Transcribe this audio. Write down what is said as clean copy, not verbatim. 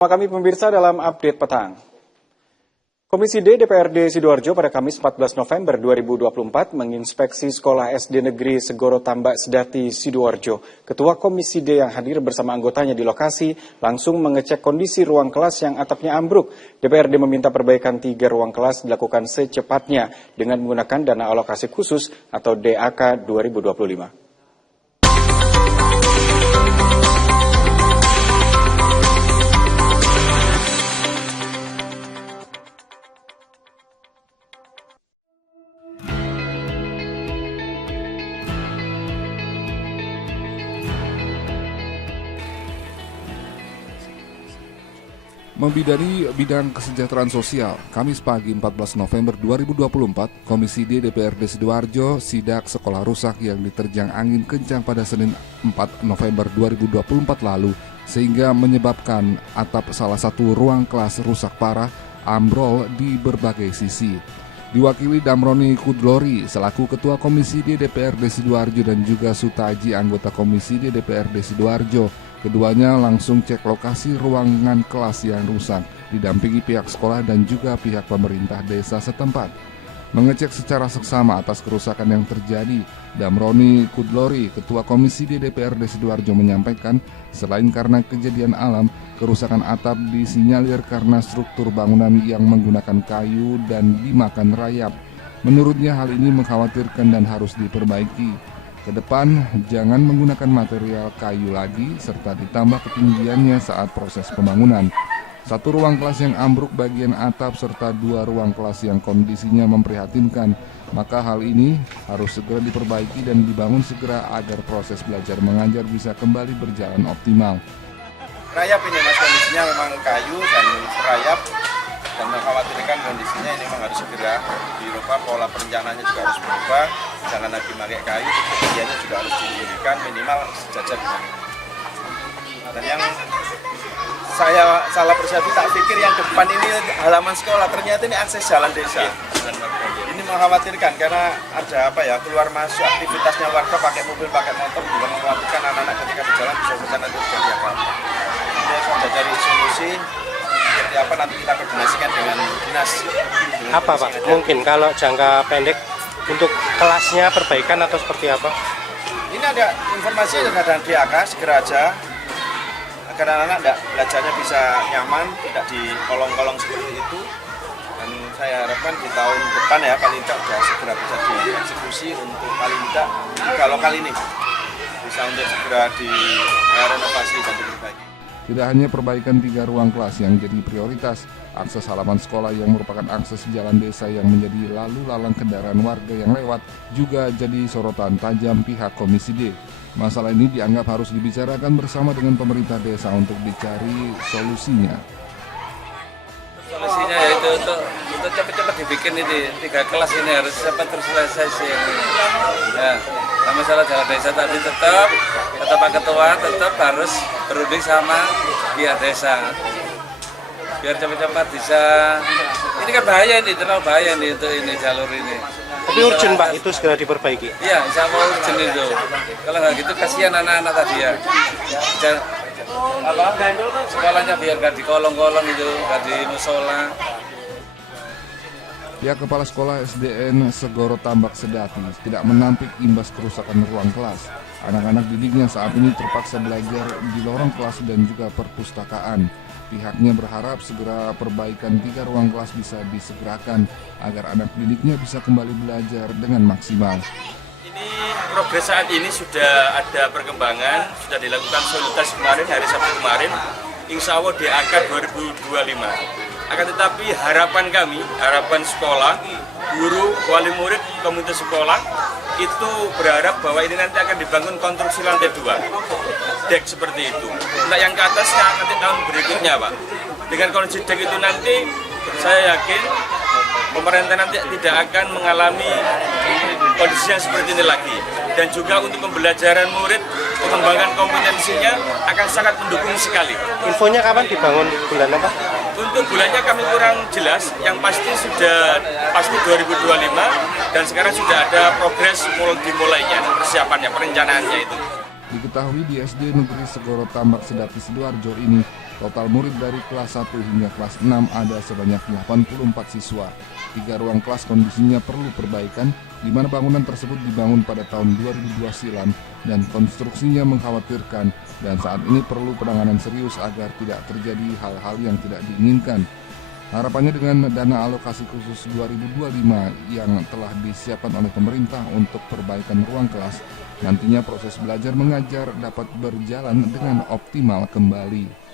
Bersama kami pemirsa dalam update petang. Komisi D DPRD Sidoarjo pada Kamis 14 November 2024 menginspeksi Sekolah SD Negeri Segoro Tambak Sedati Sidoarjo. Ketua Komisi D yang hadir bersama anggotanya di lokasi langsung mengecek kondisi ruang kelas yang atapnya ambruk. DPRD meminta perbaikan 3 ruang kelas dilakukan secepatnya dengan menggunakan dana alokasi khusus atau DAK 2025. Membidani bidang kesejahteraan sosial, Kamis pagi 14 November 2024, Komisi D DPRD Sidoarjo sidak sekolah rusak yang diterjang angin kencang pada Senin 4 November 2024 lalu, sehingga menyebabkan atap salah satu ruang kelas rusak parah, ambrol di berbagai sisi. Diwakili Damroni Kudlori selaku Ketua Komisi D DPRD Sidoarjo dan juga Sutaji anggota Komisi D DPRD Sidoarjo. Keduanya langsung cek lokasi ruangan kelas yang rusak, didampingi pihak sekolah dan juga pihak pemerintah desa setempat. Mengecek secara seksama atas kerusakan yang terjadi, Damroni Kudlori, Ketua Komisi D DPRD Sidoarjo menyampaikan, selain karena kejadian alam, kerusakan atap disinyalir karena struktur bangunan yang menggunakan kayu dan dimakan rayap. Menurutnya hal ini mengkhawatirkan dan harus diperbaiki. Ke depan, jangan menggunakan material kayu lagi serta ditambah ketinggiannya saat proses pembangunan. 1 ruang kelas yang ambruk bagian atap serta 2 ruang kelas yang kondisinya memprihatinkan. Maka hal ini harus segera diperbaiki dan dibangun segera agar proses belajar mengajar bisa kembali berjalan optimal. Rayap ini mas, kondisinya memang kayu dan rayap dan mengkhawatirkan kondisinya ini memang harus segera dirubah, pola perencanaannya juga harus berubah, jangan lagi pakai kayu, ketinggiannya juga harus didirikan minimal sejajar. Dan yang saya salah persepsi, tak pikir yang depan ini halaman sekolah, ternyata ini akses jalan desa. Ini mengkhawatirkan karena ada keluar masuk aktivitasnya warga pakai mobil, pakai motor, juga mengkhawatirkan anak-anak ketika di jalan bisa nanti terjadi apa-apa. Jadi sudah cari solusi. Seperti apa nanti kita koordinasikan dengan dinas. Apa Pak? Mungkin kalau jangka pendek untuk kelasnya perbaikan atau seperti apa? Ini ada informasi dengan DAK segera aja agar anak-anak belajarnya bisa nyaman, tidak di kolong-kolong seperti itu. Dan saya harapkan di tahun depan ya paling tidak sudah segera bisa dieksekusi untuk paling tidak 3 lokal ini bisa untuk segera direnovasi dan diperbaiki. Tidak hanya perbaikan 3 ruang kelas yang jadi prioritas, akses halaman sekolah yang merupakan akses jalan desa yang menjadi lalu lalang kendaraan warga yang lewat juga jadi sorotan tajam pihak Komisi D. Masalah ini dianggap harus dibicarakan bersama dengan pemerintah desa untuk dicari solusinya. Solusinya yaitu untuk cepat-cepat dibikin ini 3 kelas ini harus cepat terselesai ini. Ya, masalah jalan desa tadi tetap Pak Ketua tetap harus berunding sama pihak desa biar cepat-cepat bisa. Ini kan bahaya, ini terlalu bahaya nih untuk ini jalur ini. Tapi urgent Pak, itu segera diperbaiki. Iya, insya Allah urgent itu. Kalau nggak gitu kasihan anak-anak tadi ya. Sekolahnya biar nggak di kolong-kolong itu, nggak di musola. Pihak Kepala Sekolah SDN Segoro Tambak Sedati tidak menampik imbas kerusakan ruang kelas. Anak-anak didiknya saat ini terpaksa belajar di lorong kelas dan juga perpustakaan. Pihaknya berharap segera perbaikan 3 ruang kelas bisa disegerakan agar anak didiknya bisa kembali belajar dengan maksimal. Ini progres saat ini sudah ada perkembangan, sudah dilakukan soliditas kemarin, hari Sabtu kemarin, insya Allah DAK 2025. Akan tetapi harapan kami, harapan sekolah, guru, wali murid, komunitas sekolah, itu berharap bahwa ini nanti akan dibangun konstruksi lantai 2, dek seperti itu. Untuk yang ke atasnya nanti tahun berikutnya Pak. Dengan kondisi dek itu nanti, saya yakin pemerintah nanti tidak akan mengalami kondisi yang seperti ini lagi. Dan juga untuk pembelajaran murid, pengembangan kompetensinya akan sangat mendukung sekali. Infonya kapan dibangun bulan apa? Untuk bulannya kami kurang jelas, yang pasti sudah pasti 2025 dan sekarang sudah ada progres dimulainya, persiapannya, perencanaannya itu. Diketahui di SD Negeri Segoro Tambak Sedati Sidoarjo ini Total murid dari kelas 1 hingga kelas 6 ada sebanyak 84 siswa. 3 ruang kelas kondisinya perlu perbaikan, di mana bangunan tersebut dibangun pada tahun 2002 silam dan konstruksinya mengkhawatirkan dan saat ini perlu penanganan serius agar tidak terjadi hal-hal yang tidak diinginkan. Harapannya dengan dana alokasi khusus 2025 yang telah disiapkan oleh pemerintah untuk perbaikan ruang kelas, nantinya proses belajar mengajar dapat berjalan dengan optimal kembali.